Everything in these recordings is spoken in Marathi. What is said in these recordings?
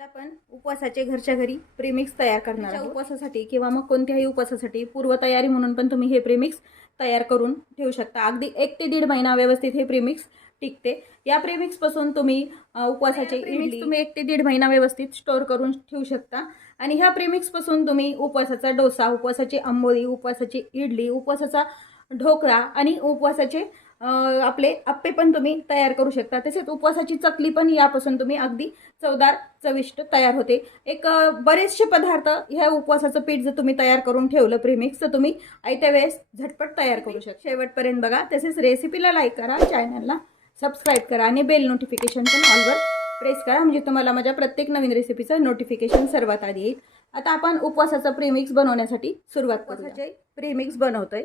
आपण उपवासाचे घरच्या घरी प्रीमिक्स तयार करणार आहोत। उपवासासाठी किंवा मग कोणत्याही उपवासासाठी पूर्वतयारी म्हणून पण तुम्ही हे प्रीमिक्स तयार करून ठेवू शकता। अगदी 1 ते 1.5 महिना व्यवस्थित हे प्रीमिक्स टिकते। या प्रीमिक्स पासून तुम्ही उपवासाचे इडली तुम्ही 1 ते 1.5 महिना व्यवस्थित स्टोर करून ठेवू शकता। आणि ह्या प्रीमिक्स पासून तुम्ही उपवासाचा डोसा, उपवासाची आंबोळी, उपवासाची इडली, उपवासाचा ढोकळा आणि उपवासाचे आपले अप्पे पण तुम्ही तयार करू शकता। तसेच उपवासाची चकली पण यापासून तुम्ही अगदी चवदार चविष्ट तयार होते। एक बरेचसे पदार्थ ह्या उपवासाचं पीठ जर तुम्ही तयार करून ठेवलं प्रीमिक्स तर तुम्ही आयत्या वेळेस झटपट तयार करू शकता। शेवटपर्यंत बघा। तसेच रेसिपीला लाईक करा, चॅनलला सबस्क्राईब करा आणि बेल नोटिफिकेशन पण ऑलवर प्रेस करा, म्हणजे तुम्हाला माझ्या प्रत्येक नवीन रेसिपीचं नोटिफिकेशन सर्वात आधी येईल। आता आपण उपवासाचं प्रीमिक्स बनवण्यासाठी सुरुवात करूया। प्रीमिक्स बनवतोय।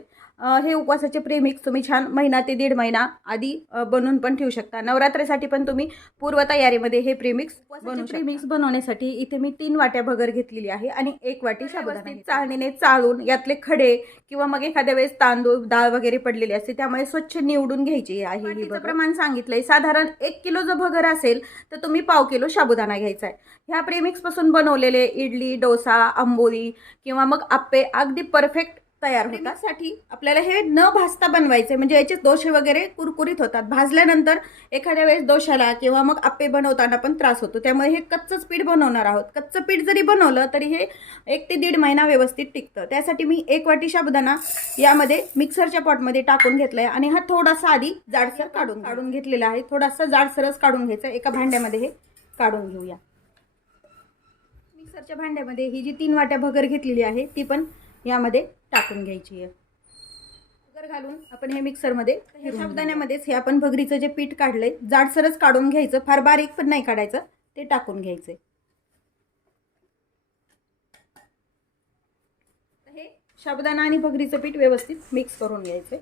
हे उपवासाचे प्रीमिक्स तुम्ही छान महिना ते 1.5 महिना आधी बनवून पण ठेवू शकता। नवरात्रीसाठी पण तुम्ही पूर्वतयारीमध्ये हे प्रीमिक्स बनवू शकता। प्रीमिक्स बनवण्यासाठी इथे मी 3 वाट्या भगर घेतलेली आहे आणि 1 वाटी साबुदाणा। चाळणीने चाळून यातले खडे किंवा मग एखाद्या वेळेस तांदूळ डाळ वगैरे पडलेली असते, त्यामुळे स्वच्छ निवडून घ्यायची आहे। ही प्रमाण सांगितलंय। साधारण 1 किलो जर भगर असेल तर तुम्ही पाव किलो साबुदाणा घ्यायचा आहे। ह्या प्रीमिक्स पासून बनवलेले इडली, डोसा, आंबोळी किंवा मग अप्पे अगदी परफेक्ट तयार होतात। साठी आपल्याला हे न भाजता बनवायचे, म्हणजे याचे डोसे वगैरे कुरकुरीत होतात। भाजल्यानंतर एखाद्या वेळेस डोशाला किंवा मग अप्पे बनवताना पण त्रास होतो, त्यामुळे हे कच्चंच पीठ बनवणार आहोत। कच्चं पीठ जरी बनवलं तरी हे 1 ते 1.5 महिना व्यवस्थित टिकतं। त्यासाठी मी 1 वाटी साबुदाणा यामध्ये मिक्सरच्या पॉटमध्ये टाकून घेतलाय आणि हा थोडासा आधी जाडसर काढून घेतलेला आहे। थोडासा जाडसरच काढून घ्यायचा। एका भांड्यामध्ये हे काढून घेऊया। मिक्सरच्या भांड्यामध्ये ही जी 3 वाट्या भगर घेतलेली आहे ती पण यामध्ये टाकून घ्यायची आहे। भगर घालून आपण हे मिक्सरमध्ये साबुदाण्यामध्येच हे आपण भगरीचं जे पीठ काढलंय जाडसरच काढून घ्यायचं, फार बारीक पण नाही काढायचं, ते टाकून घ्यायचं। हे साबुदाणा आणि भगरीचं पीठ व्यवस्थित मिक्स करून घ्यायचं।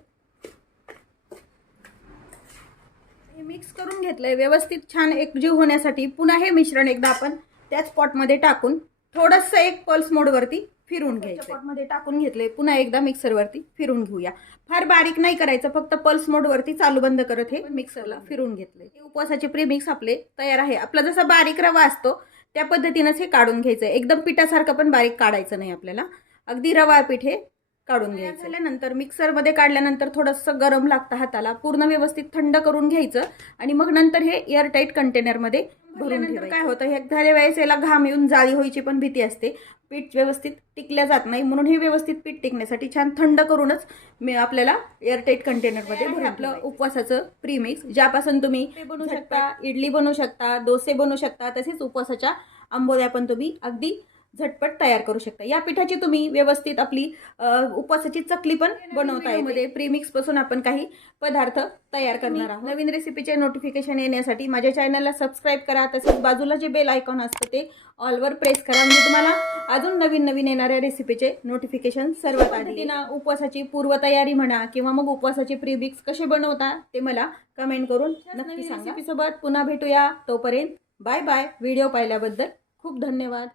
हे मिक्स करून घेतलंय व्यवस्थित छान एकजीव होण्यासाठी पुन्हा हे मिश्रण एकदा आपण त्याच पॉटमध्ये टाकून थोडंसं एक पल्स मोडवरती फिरून घ्यायचं। पॉटमध्ये टाकून घेतले, पुन्हा एकदा मिक्सरवरती फिरून घेऊया। फार बारीक नाही करायचं, फक्त पल्स मोडवरती चालू बंद करत हे मिक्सरला फिरून घेतले। हे उपवासाचे प्रीमिक्स आपले तयार आहे। आपला जसा बारीक रवा असतो त्या पद्धतीनेच हे काढून घ्यायचं। एकदम पिठासारखं पण बारीक काढायचं नाही आपल्याला, अगदी रवा पीठ हे काढून घ्यायचं। झाल्यानंतर मिक्सरमध्ये काढल्यानंतर थोडंसं गरम लागतं हाताला, पूर्ण व्यवस्थित थंड करून घ्यायचं आणि मग नंतर हे एअरटाईट कंटेनरमध्ये भरून ठेवायचं। काय होतं, हे एखाद्या वेळेस याला घाम येऊन जाळी व्हायची पण भीती असते, पीठ व्यवस्थित टिकल्या जात नाही, म्हणून हे व्यवस्थित पीठ टिकण्यासाठी छान थंड करूनच आपल्याला एअरटाईट कंटेनरमध्ये भरून आपलं उपवासाचं प्रीमिक्स, ज्यापासून तुम्ही बनवू शकता, इडली बनवू शकता, डोसे बनवू शकता, तसेच उपवासाच्या आंबोळ्या पण तुम्ही अगदी झटपट तयार करू शकता। या पिठाची तुम्ही व्यवस्थित आपली उपवासाची चकली पण बनवता येते। प्रीमिक्स पासून आपण काही पदार्थ तयार करणार आहोत। नवीन रेसिपीचे नोटिफिकेशन येण्यासाठी माझ्या चॅनलला सबस्क्राईब करा, तसेच बाजूला जे बेल आयकॉन असतं ते ऑलवर प्रेस करा, म्हणजे तुम्हाला अजून नवीन नवीन येणाऱ्या रेसिपीचे नोटिफिकेशन सर्वात आधी। उपवासाची पूर्वतयारी म्हणा किंवा मग उपवासाचे प्रीमिक्स कसे बनवता ते मला कमेंट करून नक्की सांगा। रेसिपीसोबत पुन्हा भेटूया, तोपर्यंत बाय बाय। व्हिडिओ पाहिल्याबद्दल खूप धन्यवाद।